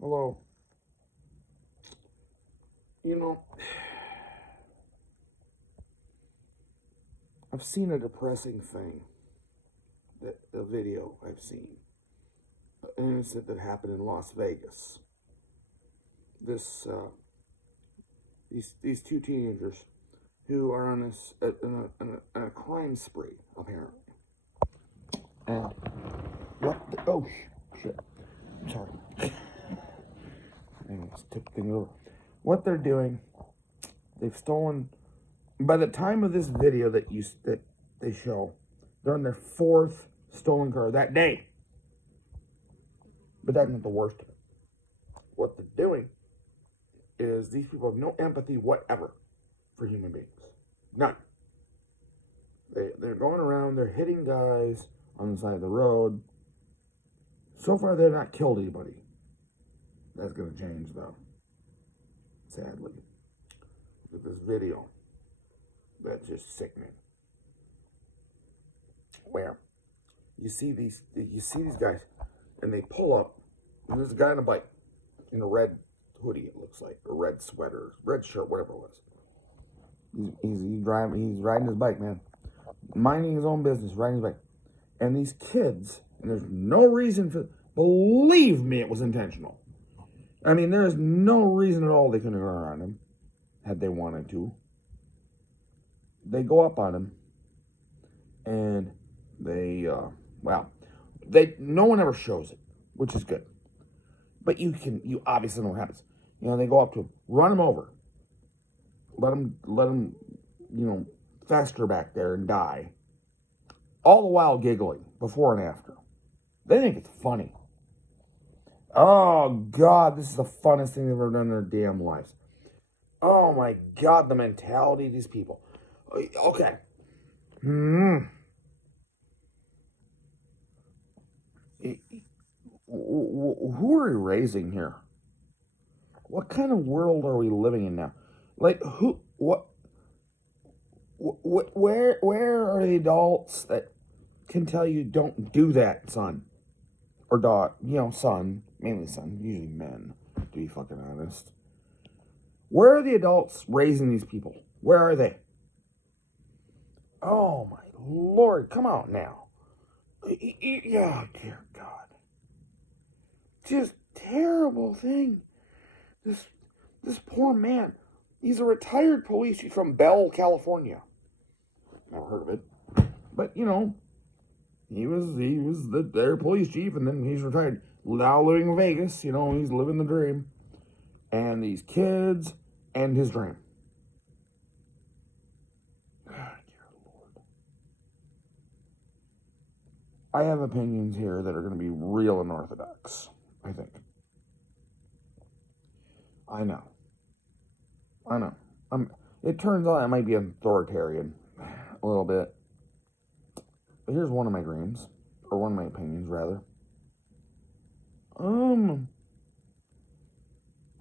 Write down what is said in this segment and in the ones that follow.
Hello. You know, I've seen a depressing thing. A video I've seen. An incident that happened in Las Vegas. This, these two teenagers who are on a crime spree, apparently. And oh shit. I'm sorry. I almost tipped things over. What they're doing, they've stolen. By the time of this video that they show, they're on their fourth stolen car that day. But that's not the worst of it. What they're doing is these people have no empathy whatever for human beings. None. They're going around, they're hitting guys on the side of the road. So far, they've not killed anybody. That's going to change, though. Sadly. Look at this video. That's just sickening. Where you see these guys, and they pull up, and there's a guy on a bike in a red hoodie, it looks like, a red sweater, red shirt, whatever it was. He's riding his bike, man, minding his own business, riding his bike, and these kids, and there's no reason for. Believe me, it was intentional. I mean, there is no reason at all they couldn't have gone around him had they wanted to. They go up on him, and no one ever shows it, which is good. But you obviously know what happens. You know, they go up to him, run him over, let him, fester back there and die. All the while giggling before and after. They think it's funny. Oh, God, this is the funnest thing they've ever done in their damn lives. Oh, my God, the mentality of these people. Okay. Who are we raising here? What kind of world are we living in now? Like, where are the adults that can tell you don't do that, son? Or daughter, son, mainly son, usually men, to be fucking honest. Where are the adults raising these people? Where are they? Oh my Lord, come out now. Yeah, dear God. Just terrible thing. This poor man, he's a retired police chief from Bell, California. Never heard of it. But, he was their police chief, and then he's retired. Now living in Vegas, he's living the dream. And these kids and his dream. Ah, dear Lord. I have opinions here that are going to be real unorthodox, I think. I know. It turns out I might be authoritarian a little bit. But here's one of my dreams, or one of my opinions, rather. I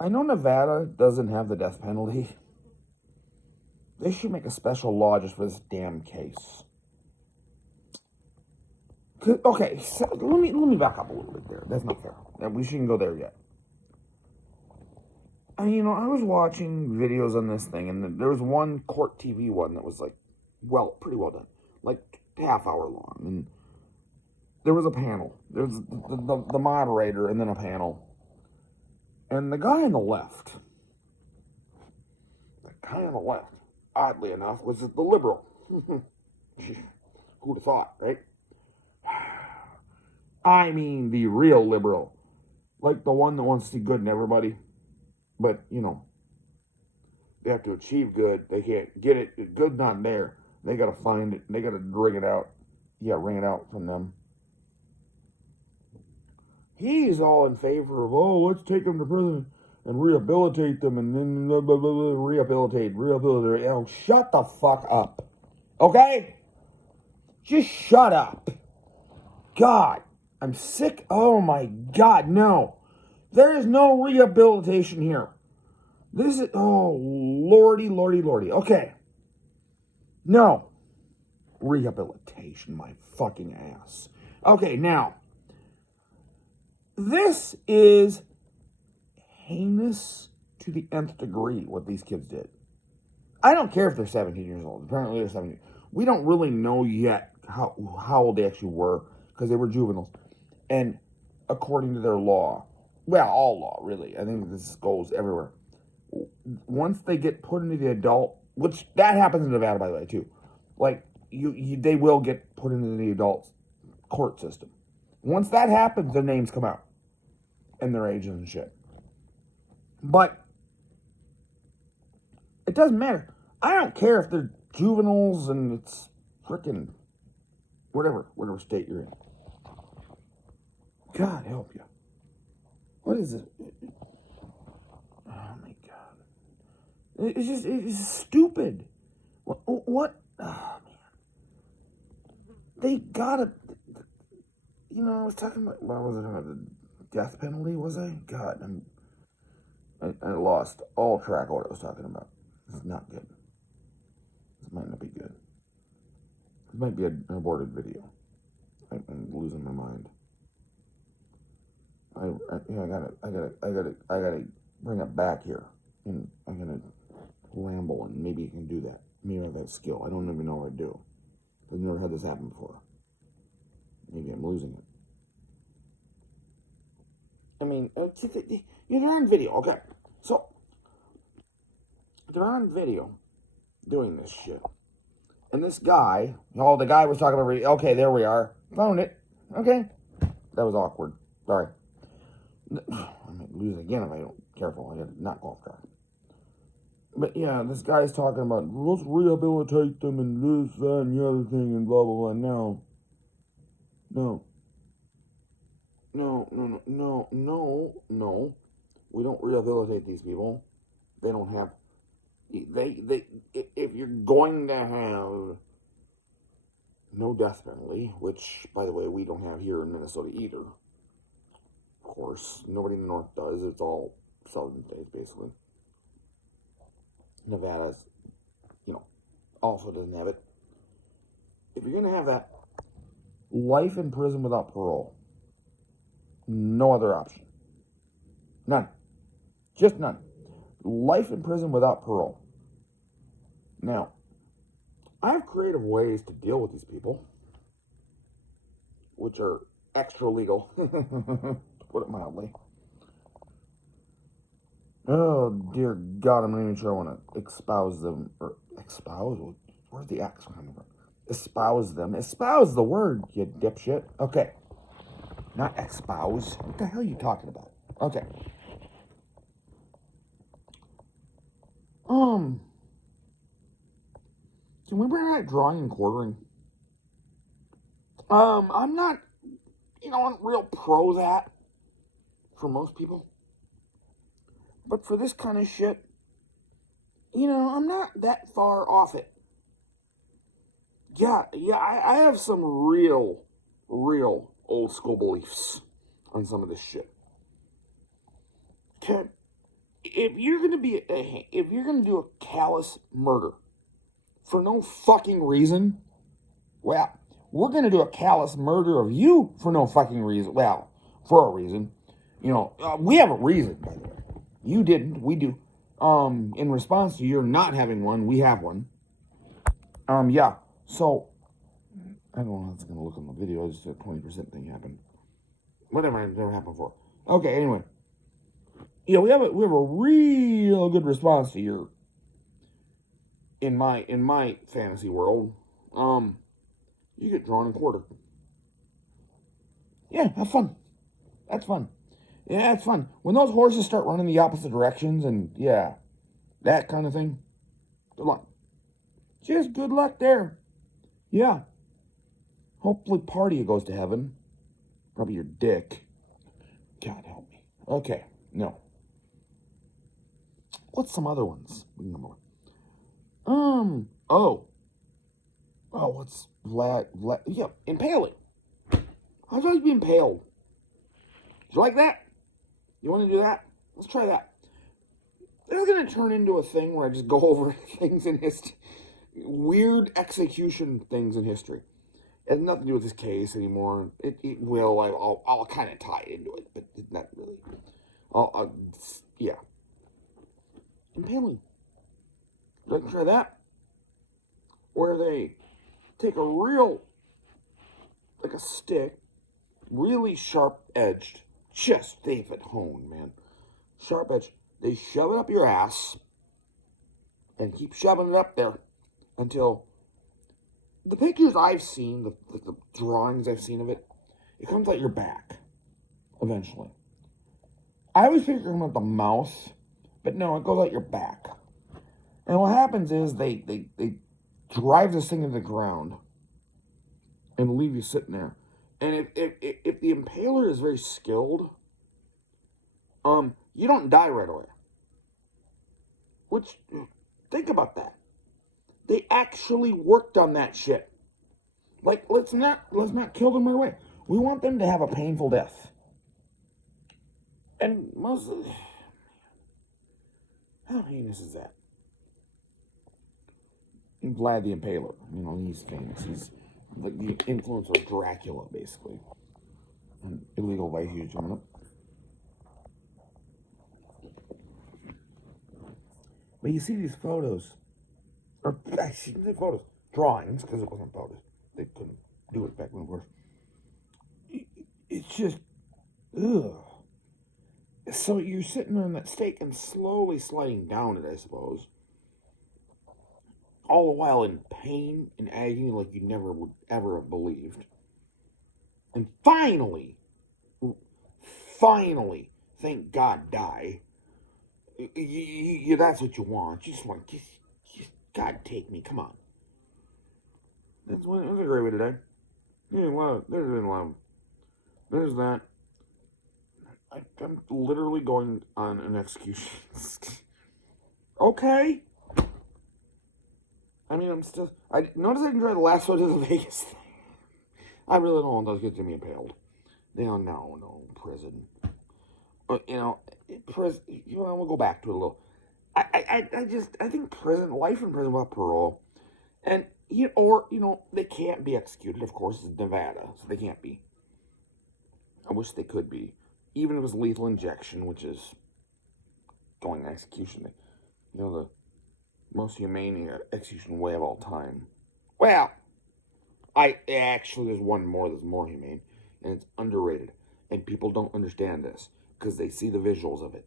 know Nevada doesn't have the death penalty. They should make a special law just for this damn case. Okay, so let me back up a little bit there. That's not fair. We shouldn't go there yet. I was watching videos on this thing, and there was one court TV one that was pretty well done, like half hour long, and there was a panel. There's the moderator, and then a panel, and the guy on the left, oddly enough, was the liberal. Who'd have thought, right? I mean, the real liberal, like the one that wants to see good in everybody. But, they have to achieve good. They can't get it. Good's not there. They got to find it. They got to wring it out. Yeah, wring it out from them. He's all in favor of, let's take them to prison and rehabilitate them and then rehabilitate. Oh, shut the fuck up. Okay? Just shut up. God, I'm sick. Oh, my God, no. There is no rehabilitation here. This is, lordy. Okay. No. Rehabilitation, my fucking ass. Okay, now. This is heinous to the nth degree what these kids did. I don't care if they're 17 years old. Apparently they're 17. We don't really know yet how old they actually were because they were juveniles. And according to their law, well, all law, really. I think this goes everywhere. Once they get put into the adult, which that happens in Nevada, by the way, too. Like, they will get put into the adult court system. Once that happens, their names come out. And their ages and shit. But it doesn't matter. I don't care if they're juveniles and it's frickin' whatever state you're in. God help you. What is it? Oh my God. It's stupid. What? Oh man. They gotta, I was talking about, what was it about the death penalty, was I? God, I lost all track of what I was talking about. This is not good. This might not be good. This might be an aborted video. I'm losing my mind. I gotta bring it back here, and I'm gonna ramble, and maybe you can do that. Maybe I have that skill. I don't even know what I do. I've never had this happen before. Maybe I'm losing it. I mean, they're on video. Okay, so they're on video doing this shit, and this guy, the guy was talking about. Okay, there we are. Found it. Okay, that was awkward. Sorry. I might lose it again if I don't careful. I gotta not go off guard. But yeah, this guy's talking about let's rehabilitate them and this, that, and the other thing and blah blah blah. No. We don't rehabilitate these people. They don't have. If you're going to have no death penalty, which by the way we don't have here in Minnesota either. Of course, nobody in the north does. It's all southern states, basically. Nevada's, also doesn't have it. If you're going to have that, life in prison without parole. No other option. None. Just none. Life in prison without parole. Now, I have creative ways to deal with these people, which are extra legal, to put it mildly. Oh, dear God, I'm not even sure I want to espouse them. Or espouse? Where's the X coming from? Espouse them. Espouse the word, you dipshit. Okay. Not espouse. What the hell are you talking about? Okay. Can we bring back drawing and quartering? I'm not, real pro that for most people. But for this kind of shit, I'm not that far off it. Yeah, I have some real old school beliefs on some of this shit. Okay, if you're gonna do a callous murder for no fucking reason, well, we're gonna do a callous murder of you for no fucking reason. Well, for a reason, we have a reason, by the way. You didn't, we do. In response to your not having one, we have one. Yeah. So, I don't know how it's gonna look on the video. Just a 20% thing happened. Whatever, it never happened before. Okay, anyway. Yeah, we have a real good response to your. In my fantasy world, you get drawn and quartered. Yeah, have fun. That's fun. Yeah, it's fun. When those horses start running the opposite directions and, yeah, that kind of thing, good luck. Just good luck there. Yeah. Hopefully part of you goes to heaven. Probably your dick. God help me. Okay, no. What's some other ones? What's Vlad, yeah, impaling. How'd you like to be impaled? Do you like that? You want to do that? Let's try that. This is going to turn into a thing where I just go over things in history. Weird execution things in history. It has nothing to do with this case anymore. It will. I'll kind of tie it into it, but not really. impaling. They can try that. Where they take a real, like a stick, really sharp edged, just they've it honed, man. Sharp edge. They shove it up your ass and keep shoving it up there until the pictures I've seen, the drawings I've seen of it, it comes out your back eventually. I was figuring out the mouth, but no, it goes out your back. And what happens is they drive this thing into the ground and leave you sitting there. And if the impaler is very skilled, you don't die right away. Which, think about that. They actually worked on that shit. Like, let's not kill them right away. We want them to have a painful death. And most of how heinous is that? And Vlad the Impaler, he's famous. He's like the influence of Dracula, basically. And illegal vice use coming up. But you see these photos, or actually, the photos, drawings, because it wasn't photos. They couldn't do it back when, of course. It's just, ugh. So you're sitting on that stake and slowly sliding down it, I suppose. All the while in pain and agony like you never would ever have believed. And finally, thank God, die. That's what you want. You just want, just God take me, come on. That's a great way to die. Yeah, well, there's been a lot. There's that. I'm literally going on an execution. Okay. I mean, I notice I didn't try the last one to the Vegas thing. I really don't want those kids to be impaled. No, prison. Prison. We'll go back to it a little. I think life in prison without parole, and they can't be executed. Of course, it's Nevada, so they can't be. I wish they could be, even if it was lethal injection, which is going to execution. The most humane execution way of all time. Well, there's one more that's more humane, and it's underrated, and people don't understand this because they see the visuals of it,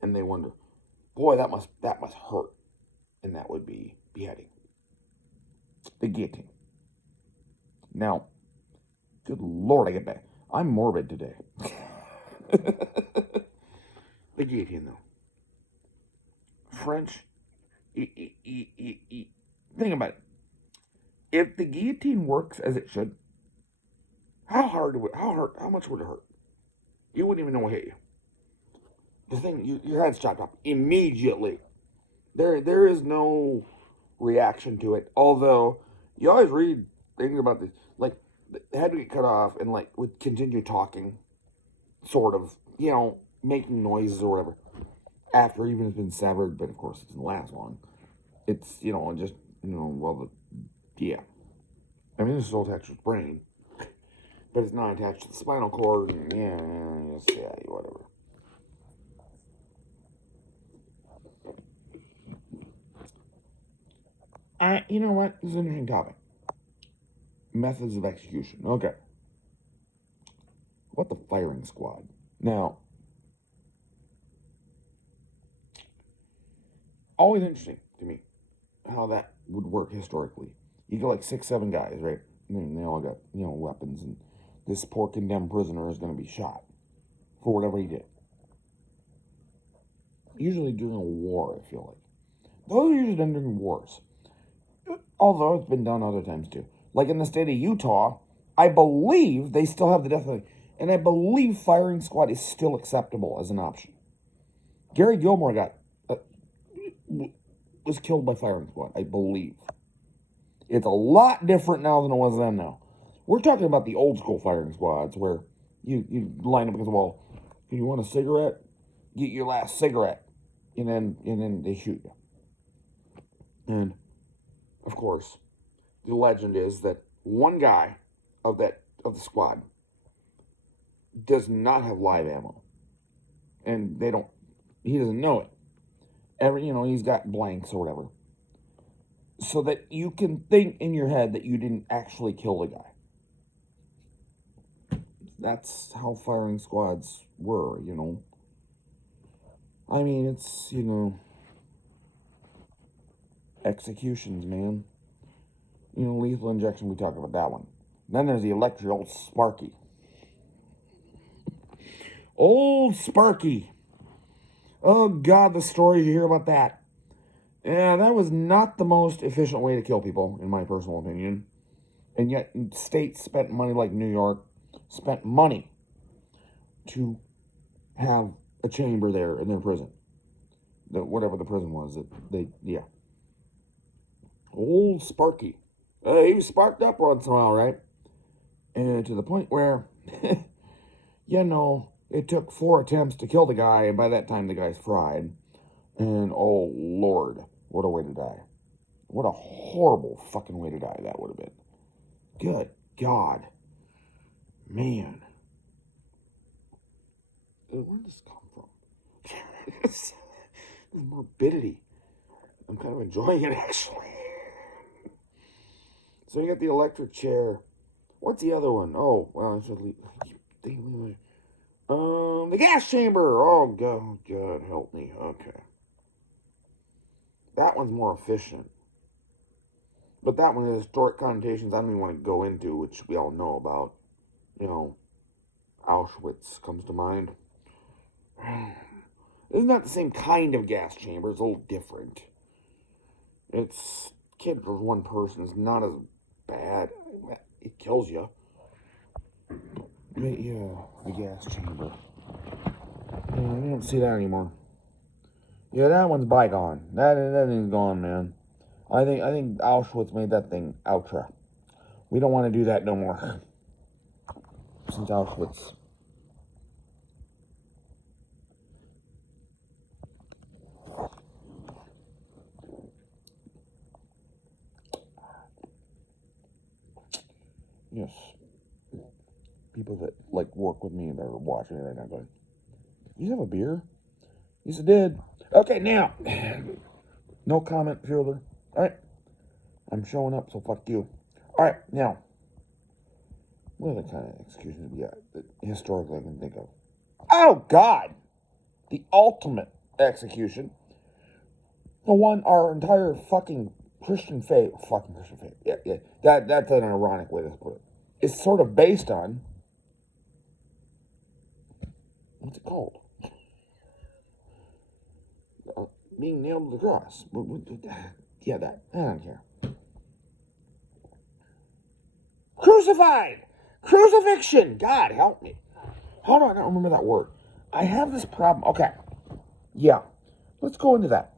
and they wonder, boy, that must hurt, and that would be beheading. The guillotine. Now, good Lord, I get back. I'm morbid today. The guillotine, though. French. Think about it. If the guillotine works as it should, how much would it hurt? You wouldn't even know what hit you. The thing, your head's chopped off immediately. There is no reaction to it. Although you always read things about this, like the head would get cut off and like would continue talking, sort of, making noises or whatever. After even it's been severed, but of course it doesn't last long. It's, yeah. I mean, this is all attached to the brain, but it's not attached to the spinal cord, and whatever. You know what? This is an interesting topic. Methods of execution. Okay. What the firing squad? Now, always interesting to me how that would work historically. You get like 6, 7 guys, right? And they all got, weapons, and this poor condemned prisoner is going to be shot for whatever he did. Usually during a war, I feel like. Those are usually done during wars. Although it's been done other times too. Like in the state of Utah, I believe they still have the death penalty. And I believe firing squad is still acceptable as an option. Gary Gilmore was killed by firing squad, I believe. It's a lot different now than it was then now. We're talking about the old school firing squads where you line up against the wall. You want a cigarette? Get your last cigarette. And then they shoot you. And of course, the legend is that one guy of the squad does not have live ammo. And he doesn't know it. He's got blanks or whatever. So that you can think in your head that you didn't actually kill the guy. That's how firing squads were, I mean, it's, executions, man. Lethal injection, we talked about that one. Then there's the electric, old Sparky. Old Sparky. Oh, God, the stories you hear about that. Yeah, that was not the most efficient way to kill people, in my personal opinion. And yet, states spent money like New York, spent money to have a chamber there in their prison. Whatever the prison was, Old Sparky. He was sparked up once in a while, right? And to the point where, it took 4 attempts to kill the guy, and by that time the guy's fried. And oh, Lord, what a way to die. What a horrible fucking way to die that would have been. Good God. Man. Where did this come from? This morbidity. I'm kind of enjoying it, actually. So you got the electric chair. What's the other one? Oh, well, I should leave. The gas chamber. Oh, God, help me. Okay. That one's more efficient. But that one has historic connotations I don't even want to go into, which we all know about. Auschwitz comes to mind. It's not the same kind of gas chamber. It's a little different. It's killed for one person. It's not as bad. It kills you. But yeah, the gas chamber. Yeah, I don't see that anymore. Yeah, that one's bygone. That thing's gone, man. I think Auschwitz made that thing ultra. We don't want to do that no more. Since Auschwitz. Yes. People that work with me that are watching it right now going, "You have a beer?" Yes, I did. Okay, now. No comment, Fielder. Alright. I'm showing up, so fuck you. Alright, now. What other kind of executions we got that historically I can think of? Oh, God! The ultimate execution. The one our entire fucking Christian faith. Yeah. That's an ironic way to put it. It's sort of based on. What's it called? Being nailed to the cross. Yeah, that. I don't care. Crucified! Crucifixion! God help me. How do I not remember that word? I have this problem. Okay. Yeah. Let's go into that.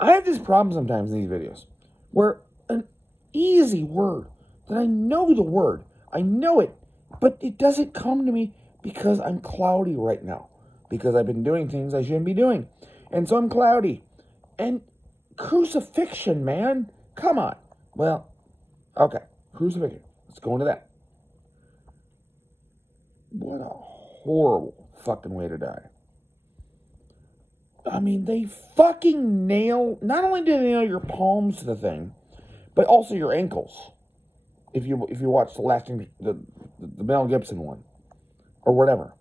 I have this problem sometimes in these videos where an easy word that I know the word, I know it, but it doesn't come to me because I'm cloudy right now. Because I've been doing things I shouldn't be doing. And so I'm cloudy. And crucifixion, man. Come on. Well, okay. Crucifixion. Let's go into that. What a horrible fucking way to die. I mean, they fucking nail, not only do they nail your palms to the thing, but also your ankles. If you watch the Mel Gibson one, or whatever.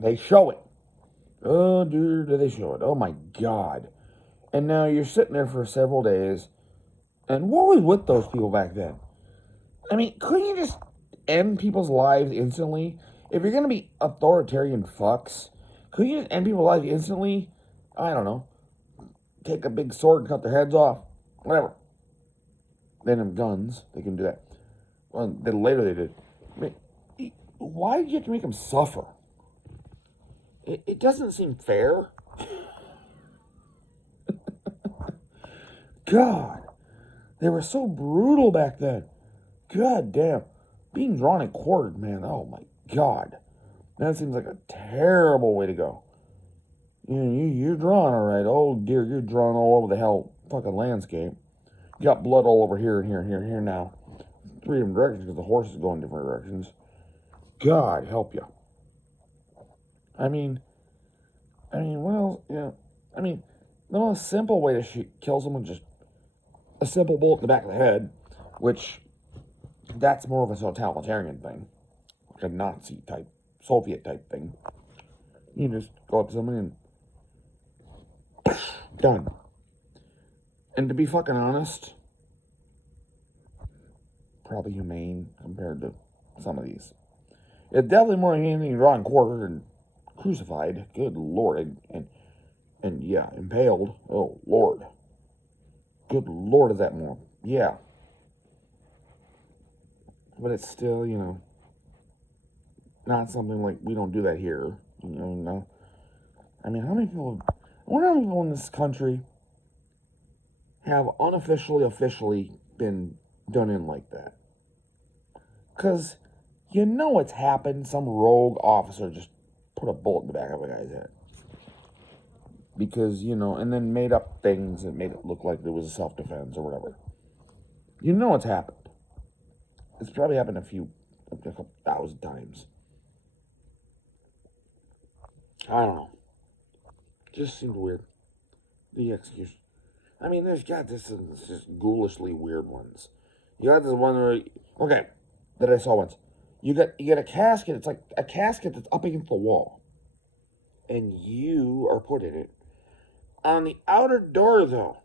They show it. Oh, dude, do they show it. Oh, my God. And now you're sitting there for several days. And what was with those people back then? I mean, couldn't you just end people's lives instantly? If you're going to be authoritarian fucks, couldn't you just end people's lives instantly? I don't know. Take a big sword and cut their heads off. Whatever. They didn't have guns. They can do that. Well, then later they did. I mean, why did you have to make them suffer? It doesn't seem fair. God, they were so brutal back then. God damn. Being drawn and quartered, man, oh my God. That seems like a terrible way to go. You're drawn, all right. Oh, dear, you're drawn all over the hell fucking landscape. You got blood all over here and here and here and here now. 3 different directions because the horses go in different directions. God help you. I mean, what else? Yeah. I mean, The most simple way to kill someone is just a simple bullet in the back of the head, which that's more of a totalitarian thing, like a Nazi type, Soviet type thing. You just go up to someone and done. And to be fucking honest, probably humane compared to some of these. It's definitely more humane than drawn and quartered and crucified. Good Lord. And yeah, impaled. Oh, Lord. Good Lord, is that more? Yeah. But it's still, not something like we don't do that here. No. I mean, how many people, I wonder how many people in this country have officially been done in like that. Because it's happened. Some rogue officer just put a bullet in the back of a guy's head. Because, and then made up things and made it look like there was a self-defense or whatever. It's happened. It's probably happened a couple thousand times. I don't know. Just seemed weird. The excuse. I mean, there's got this just ghoulishly weird ones. You got this one where, that I saw once. You get a casket. It's like a casket that's up against the wall, and you are put in it. On the outer door, though,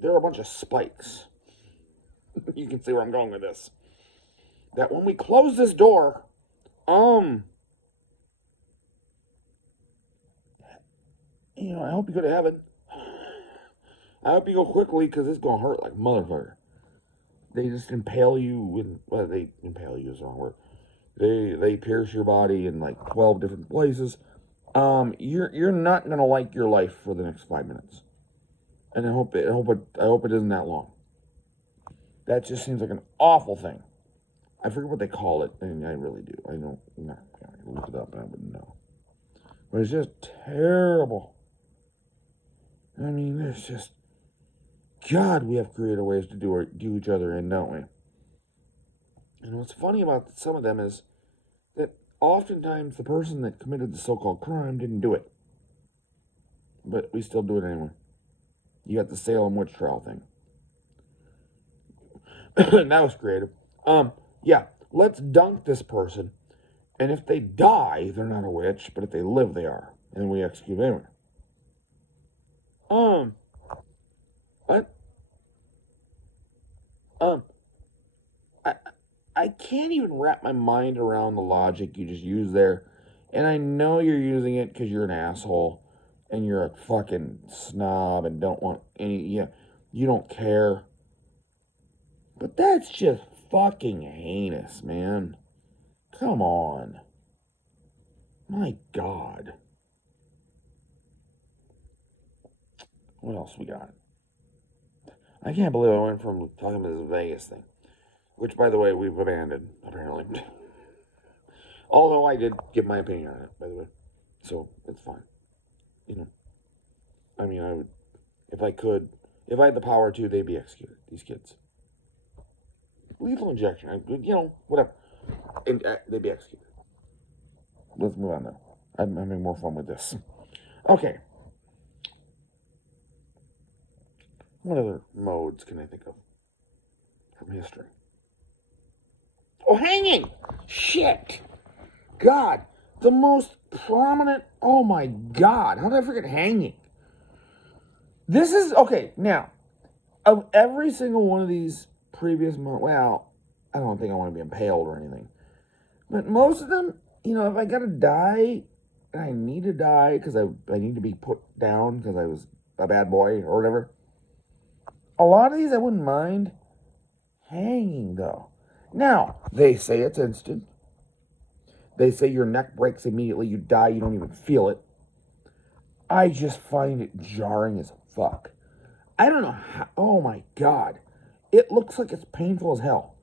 there are a bunch of spikes. You can see where I'm going with this. That when we close this door, I hope you go to heaven. I hope you go quickly, because it's going to hurt like motherfucker. They just impale you they impale you is the wrong word. They pierce your body in like 12 different places. You're not going to like your life for the next 5 minutes. And I hope it isn't that long. That just seems like an awful thing. I forget what they call it, and I really do. I don't, I look it up and I wouldn't know. But it's just terrible. I mean, there's just, God, we have creative ways to do each other in, don't we? And what's funny about some of them is that oftentimes the person that committed the so-called crime didn't do it. But we still do it anyway. You got the Salem witch trial thing. That was creative. Yeah, let's dunk this person. And if they die, they're not a witch, but if they live, they are. And we execute anyway. What? I can't even wrap my mind around the logic you just used there. And I know you're using it because you're an asshole and you're a fucking snob and don't want you don't care. But that's just fucking heinous, man. Come on. My God. What else we got? I can't believe I went from talking about this Vegas thing. Which, by the way, we've abandoned, apparently. Although I did give my opinion on it, by the way. So, it's fine. I mean, I would, if I had the power to, they'd be executed, these kids. Lethal injection, whatever. And they'd be executed. Let's move on, though. I'm having more fun with this. Okay. What other modes can I think of from history? Oh, hanging! Shit! God, the most prominent, oh my God, how did I forget hanging? This is, okay, now, of every single one of these previous, well, I don't think I want to be impaled or anything, but most of them, if I gotta die, and I need to die because I need to be put down because I was a bad boy or whatever, a lot of these I wouldn't mind. Hanging, though. Now, they say it's instant. They say your neck breaks immediately, you die, you don't even feel it. I just find it jarring as fuck. I don't know how, oh my God. It looks like it's painful as hell.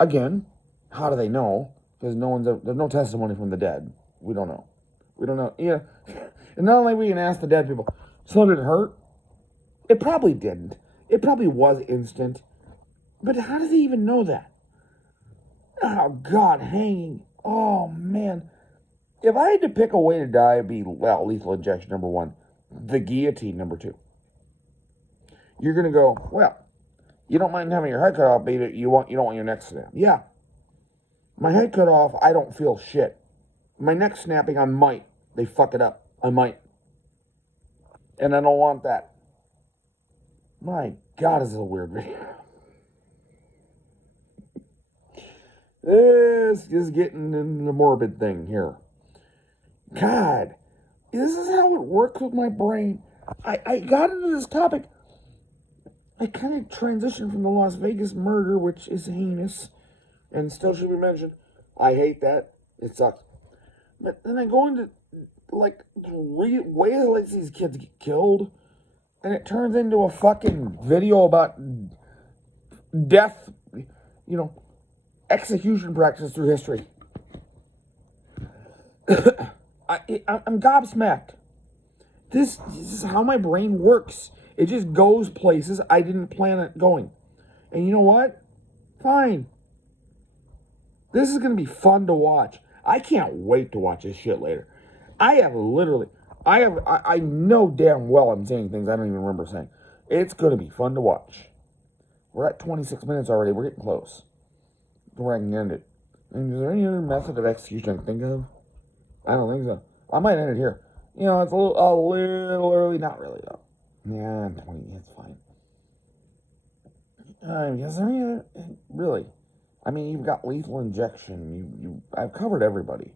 Again, how do they know? Because there's no testimony from the dead. We don't know. Yeah. And not only we can ask the dead people, so did it hurt? It probably didn't. It probably was instant. But how do they even know that? Oh, God, hanging. Oh, man. If I had to pick a way to die, it'd be, lethal injection, number one. The guillotine, number two. you're going to go, well, you don't mind having your head cut off, baby. You don't want your neck snapped. Yeah. My head cut off, I don't feel shit. My neck snapping, I might. They fuck it up. I might. And I don't want that. My God, this is a weird video. This is getting into the morbid thing here. God, this is how it works with my brain. I got into this topic. I kind of transitioned from the Las Vegas murder, which is heinous and still should be mentioned. I hate that. It sucks. But then I go into, like, ways like these kids get killed, and it turns into a fucking video about death, execution practices through history. I'm gobsmacked. This is how my brain works. It just goes places I didn't plan it going. And you know what? Fine. This is going to be fun to watch. I can't wait to watch this shit later. I know damn well I'm saying things I don't even remember saying. It's going to be fun to watch. We're at 26 minutes already. We're getting close to where I can end it. And is there any other method of execution I can think of? I don't think so. I might end it here. It's a little early. Not really, though. Yeah, 20. It's fine. Is there any other... Really? I mean, you've got lethal injection. I've covered everybody.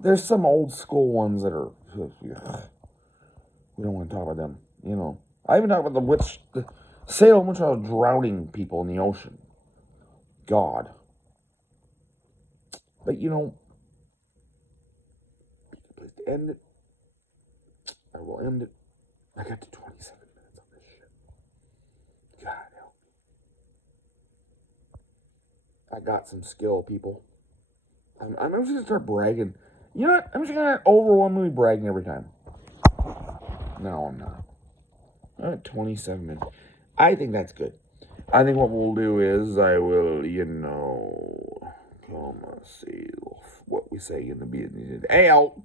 There's some old school ones that are... We don't want to talk about them. I even talked about the Salem witch trial drowning people in the ocean. God. But, place to end it. I will end it. I got to 27 minutes on this shit. God help me. I got some skill, people. I'm just going to start bragging. You know what? I'm just going to overwhelmingly bragging every time. No, I'm not. I'm at 27 minutes. I think that's good. I think what we'll do is I will, come see what we say in the beginning. Out.